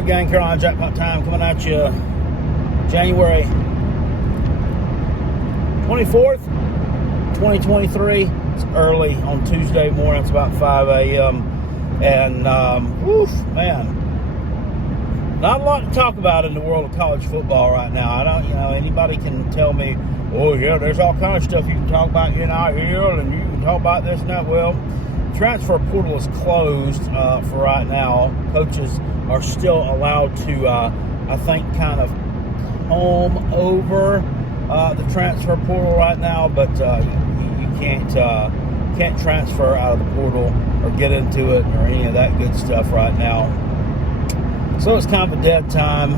Gang, Carolina Jackpot Time coming at you January 24th, 2023. It's early on Tuesday morning. It's about 5 a.m. And, man, not a lot to talk about in the world of college football right now. I don't, anybody can tell me, oh, yeah, there's all kind of stuff you can talk about in NIL and you can talk about this and that. Well, transfer portal is closed for right now. Coaches are still allowed to, I think, kind of comb over the transfer portal right now, but you can't transfer out of the portal or get into it or any of that good stuff right now. So it's kind of a dead time.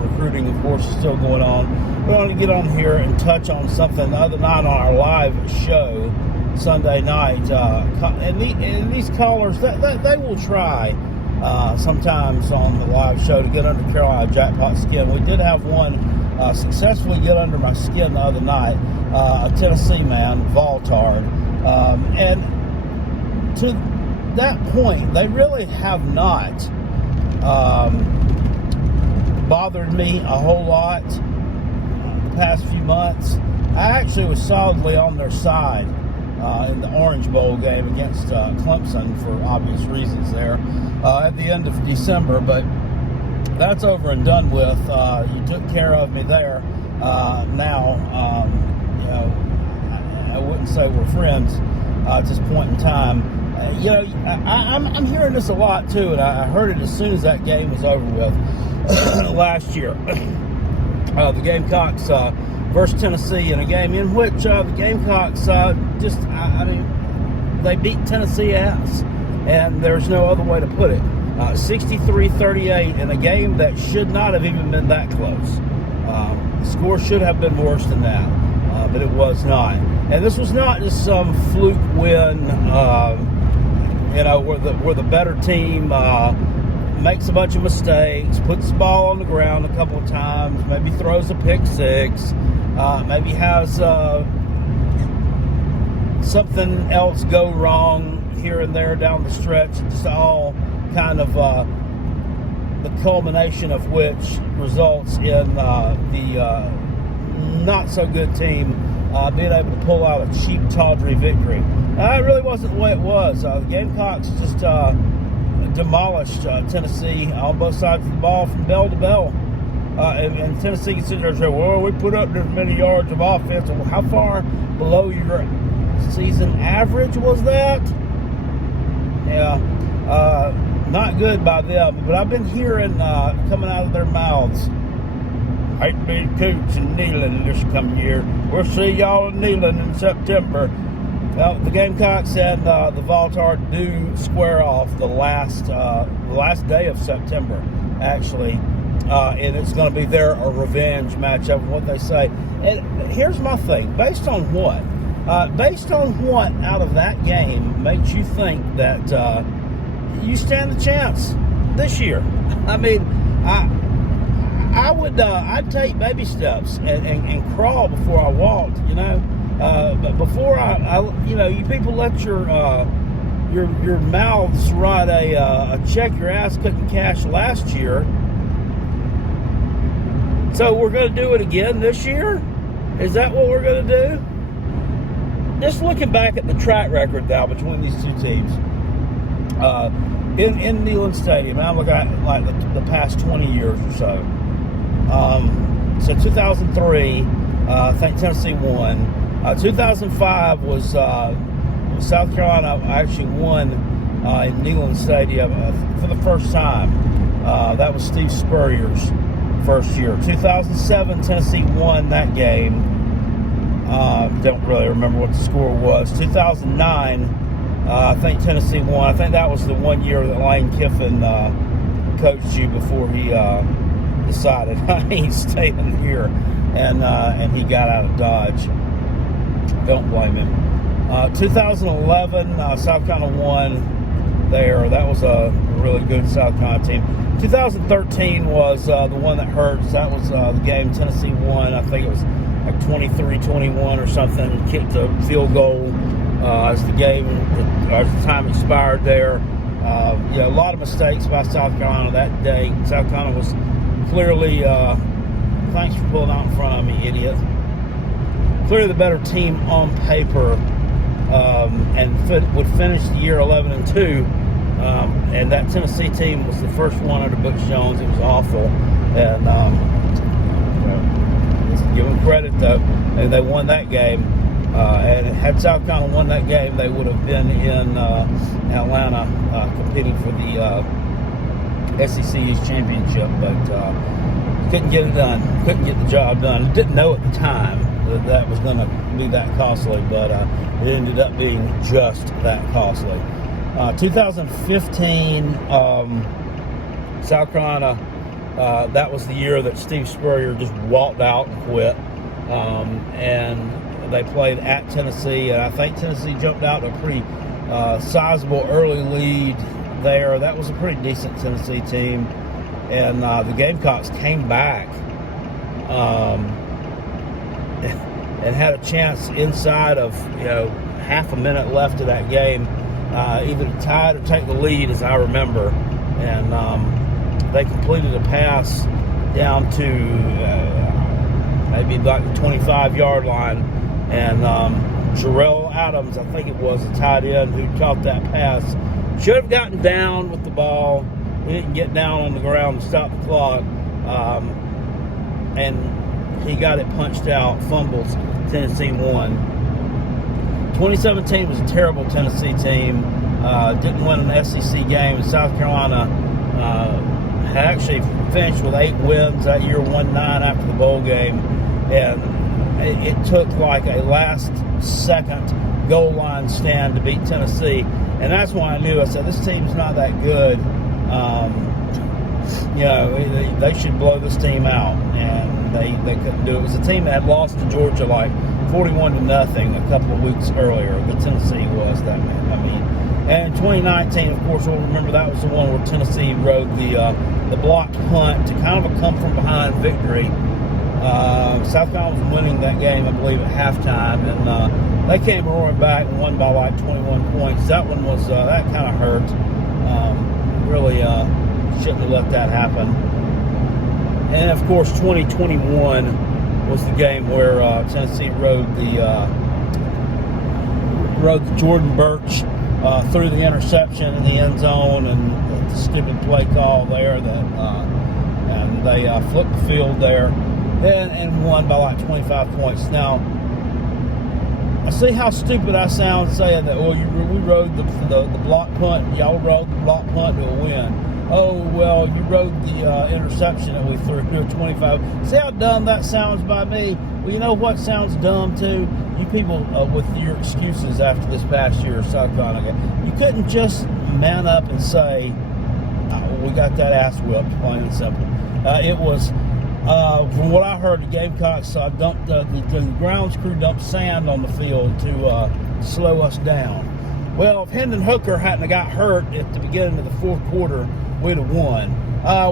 Recruiting, of course, is still going on. We want to get on here and touch on something the other night on our live show, Sunday night. And these callers, they will try sometimes on the live show to get under Carolina Jackpot skin. We did have one successfully get under my skin the other night, a Tennessee man, Valtard. And to that point, they really have not bothered me a whole lot the past few months. I actually was solidly on their side in the Orange Bowl game against Clemson for obvious reasons there at the end of December, but that's over and done with. You took care of me there. Now, I wouldn't say we're friends at this point in time. I'm hearing this a lot too, and I heard it as soon as that game was over with last year. The Gamecocks versus Tennessee in a game in which the Gamecocks they beat Tennessee ass, and there's no other way to put it. 63-38 in a game that should not have even been that close. The score should have been worse than that, but it was not. And this was not just some fluke win, where the better team makes a bunch of mistakes, puts the ball on the ground a couple of times, maybe throws a pick six, maybe has something else go wrong here and there down the stretch. It's all kind of the culmination of which results in the not so good team being able to pull out a cheap, tawdry victory. It really wasn't the way it was. The Gamecocks just demolished Tennessee on both sides of the ball from bell to bell. And Tennessee can sit there and say, well, we put up this many yards of offense. Well, how far below your season average was that? Yeah, not good by them. But I've been hearing coming out of their mouths, hate to be Coots and Neyland this coming year. We'll see y'all in Neyland in September. Well, the Gamecocks and the Valtard do square off the last day of September, actually. And it's going to be a revenge matchup, what they say. And here's my thing. Based on what? Based on what out of that game makes you think that you stand a chance this year? I mean, I'd take baby steps and crawl before I walked, but before you people let your mouths write a check your ass couldn't cash last year. So we're going to do it again this year? Is that what we're going to do? Just looking back at the track record now between these two teams in Neyland Stadium, and I'm looking at like the past 20 years or so. So 2003, I think Tennessee won. 2005 was South Carolina actually won in Neyland Stadium for the first time. That was Steve Spurrier's first year. 2007, Tennessee won that game. Don't really remember what the score was. 2009, I think Tennessee won. I think that was the 1 year that Lane Kiffin coached you before he decided I ain't staying here, and he got out of Dodge. Don't blame him. 2011, South Carolina won there. That was a really good South Carolina team. 2013 was the one that hurts. That was the game Tennessee won. I think it was like 23-21 or something. Kicked a field goal as the time expired there. A lot of mistakes by South Carolina that day. South Carolina was clearly, thanks for pulling out in front of me, idiot. Clearly the better team on paper, and would finish the year 11-2. And that Tennessee team was the first one under Butch Jones. It was awful, and let's give them credit though, and they won that game. And had South Carolina won that game, they would have been in Atlanta competing for the SEC East Championship, but couldn't get it done. Couldn't get the job done. Didn't know at the time that was going to be that costly, but it ended up being just that costly. 2015, South Carolina, that was the year that Steve Spurrier just walked out and quit. And they played at Tennessee, and I think Tennessee jumped out to a pretty sizable early lead there. That was a pretty decent Tennessee team. And the Gamecocks came back and had a chance inside of half a minute left of that game, either to tie it or take the lead, as I remember. And they completed a pass down to maybe like the 25-yard line, and Jarrell Adams, I think it was, the tight end who caught that pass, should have gotten down with the ball. He didn't get down on the ground to stop the clock, and he got it punched out, fumbles. Tennessee won. 2017 was a terrible Tennessee team. Didn't win an SEC game. South Carolina had actually finished with 8 wins that year, won 9 after the bowl game, and it took like a last-second goal line stand to beat Tennessee, and that's why I knew. I said, this team's not that good. They should blow this team out, and they couldn't do it. It was a team that had lost to Georgia like 41-0 a couple of weeks earlier. The Tennessee was that man. And in 2019, of course, we'll remember that was the one where Tennessee rode the blocked punt to kind of a come-from-behind victory. South Carolina was winning that game, I believe, at halftime, and they came roaring back and won by like 21 points. That one was that kind of hurt. Really shouldn't have let that happen. And of course, 2021 was the game where Tennessee rode the Jordan Birch through the interception in the end zone, and the stupid play call there and they flipped the field there and won by like 25 points. Now, I see how stupid I sound saying that. Well, we rode the block punt. Y'all rode the block punt to a win. Oh, well, you rode the interception that we threw to a 25. See how dumb that sounds by me? Well, you know what sounds dumb, too? You people with your excuses after this past year, South Carolina game. You couldn't just man up and say, we got that ass whipped, plain and simple. It was, from what I heard, the Gamecocks dumped, the grounds crew dumped sand on the field to slow us down. Well, if Hendon Hooker hadn't got hurt at the beginning of the fourth quarter, we'd have won.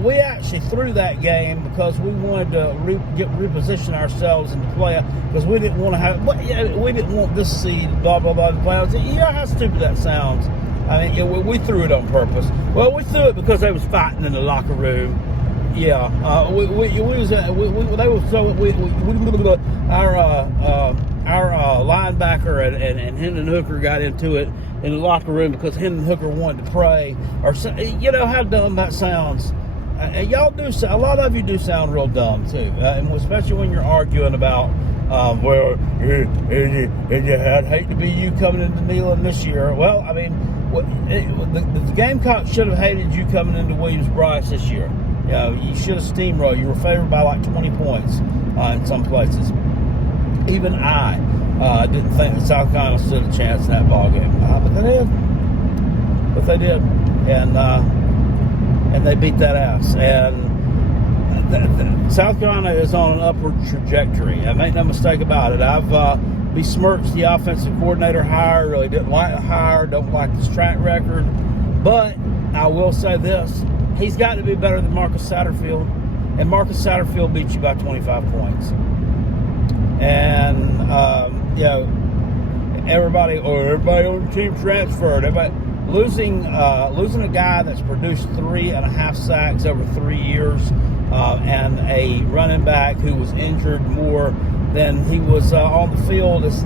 We actually threw that game because we wanted to reposition ourselves in the playoff, because we didn't want to have, we didn't want this seed, blah, blah, blah, in the playoffs. You know how stupid that sounds? I mean, we threw it on purpose. Well, we threw it because they was fighting in the locker room. Yeah, our linebacker and Hendon Hooker got into it in the locker room because Hendon Hooker wanted to pray, or you know how dumb that sounds. Y'all do. A lot of you do sound real dumb too, and especially when you're arguing about, I'd hate to be you coming into Neyland this year. Well, I mean, the Gamecocks should have hated you coming into Williams-Brice this year. You should have steamrolled. You were favored by like 20 points in some places. Even I didn't think that South Carolina stood a chance in that ball game, but they did. And they beat that ass. And South Carolina is on an upward trajectory. I make no mistake about it. I've besmirched the offensive coordinator hire. Really didn't like the hire. Don't like his track record. But I will say this: he's got to be better than Marcus Satterfield, and Marcus Satterfield beat you by 25 points. And everybody on the team transferred. Everybody, losing a guy that's produced 3.5 sacks over 3 years, and a running back who was injured more than he was on the field is,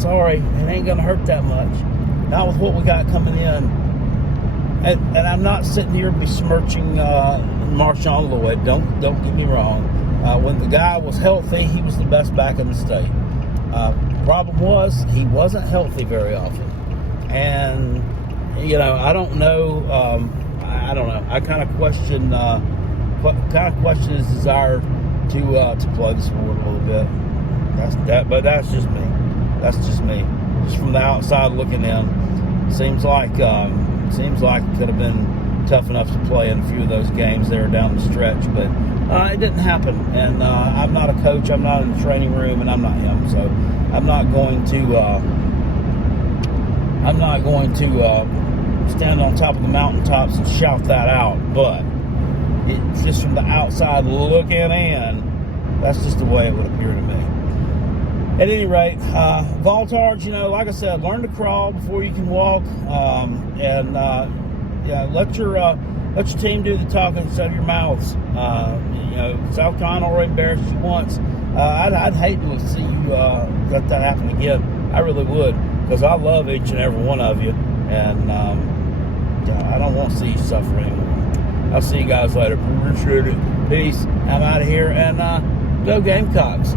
sorry, it ain't gonna hurt that much. Not with what we got coming in. And I'm not sitting here besmirching Marshawn Lloyd. Don't get me wrong. When the guy was healthy, he was the best back in the state. Problem was, he wasn't healthy very often. And, I don't know. I don't know. I kind of question his desire to play the sport a little bit. But that's just me. Just from the outside looking in, seems like it could have been tough enough to play in a few of those games there down the stretch, but it didn't happen. And I'm not a coach. I'm not in the training room, and I'm not him. So I'm not going to stand on top of the mountaintops and shout that out. But it's just from the outside looking in, that's just the way it would appear to me. At any rate, Voltards, like I said, learn to crawl before you can walk, and let your team do the talking instead of your mouths. South Carolina already embarrassed you once. I'd hate to see you let that happen again. I really would, because I love each and every one of you, and I don't want to see you suffer anymore. I'll see you guys later. Appreciate it. Peace. I'm out of here, and go Gamecocks.